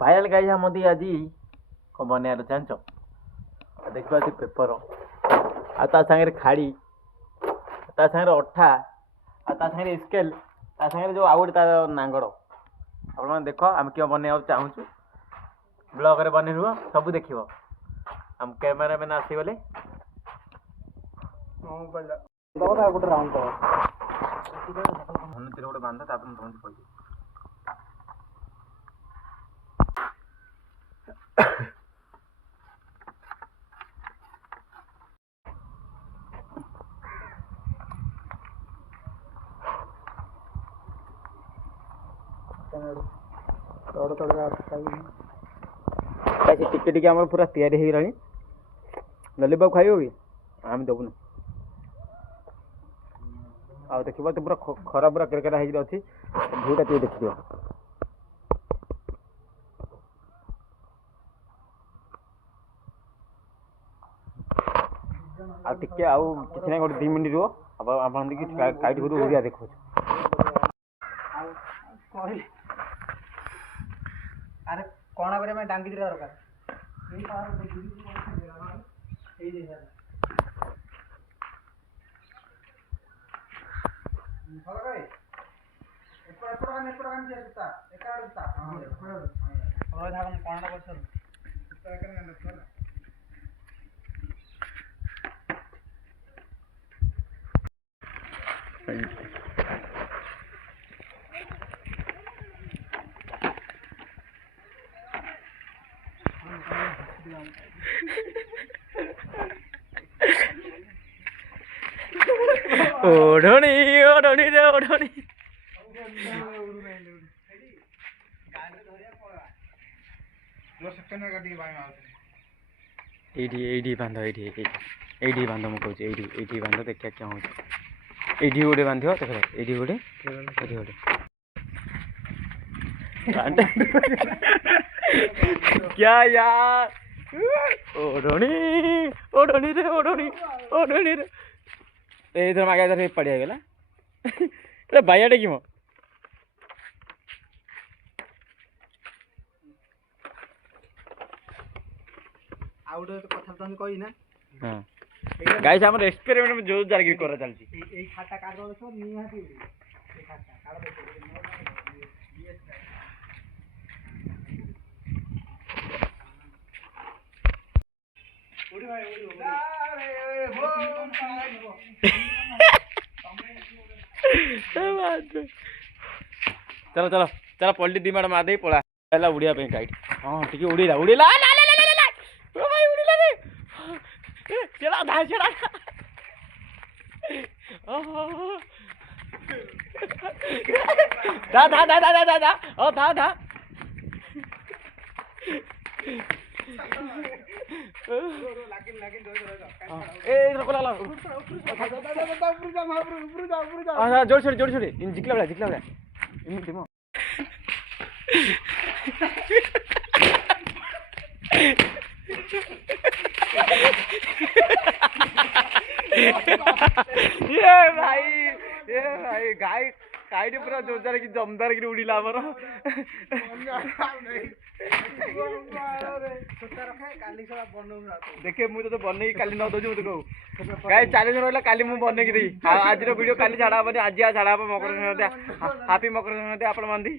viral गाई मत आज कौन बनैर जाच देखा पेपर आ सागर खाड़ी सागर अठा सागर स्केल सागर जो आउ गोटे नांगड़ आप देख आम क्यों बनवा चाहूँ ब्लॉग रे बन रुह सब देख आम कैमेरामैन आसीगले गोटे राउंड गोटे बांध पड़ टिके टिके आम पूरा तैयारी हो गलानी लॉलीपॉप खाइब कि आम देवुन आ देख तो पूरा खरा पूरा केरकेरा हो अच्छी भूटा टे देख टे आउ कि ना गोटे 2 मिनट रुह आप काइट कर ओडिया देखो अरे कौन मैं डांगी दरकार ओढ़नी ओढ़नी रे ओढ़नी एठी बांध एठी बांध मु कहूँ एठी बांध देखिए क्या हो एठी गोटे बांध देख एठी गोटे क्या यार ओढ़नी ओढ़नी रे ओढ़नी रे इधर मागे इधर पड़िया गला अरे भाइया टे कि मो आउट कथा तो कही ना हां गाइस हमर एक्सपेरिमेंट में जो जारगी करा चलची ए खाता काट दो सब निहाती ए खाता काट दो उड़ी भाई चलो चलो चलो पल्टी 2 मिनट मार पड़ा पहला उड़िया पे गाइड हाँ ठीक उड़ीला उड़ीला भाई उड़ीला रे चला धा चला धा धा धा धा धा धा ओ धा धा जोड़ छोड़ी जिकला बड़ा इमिटी मो ये भाई गाय काइट पूरा जोरदार की जमदार की उड़ीला हमर देखे मुझे तो बनई काली न दो मत कहू गाय 40 दिन रहा काली मुझे बनई दी आज वीडियो काली छाड़ा आज छाड़ा मकर संक्रांति हापी मकर संक्रांति आपण मानदी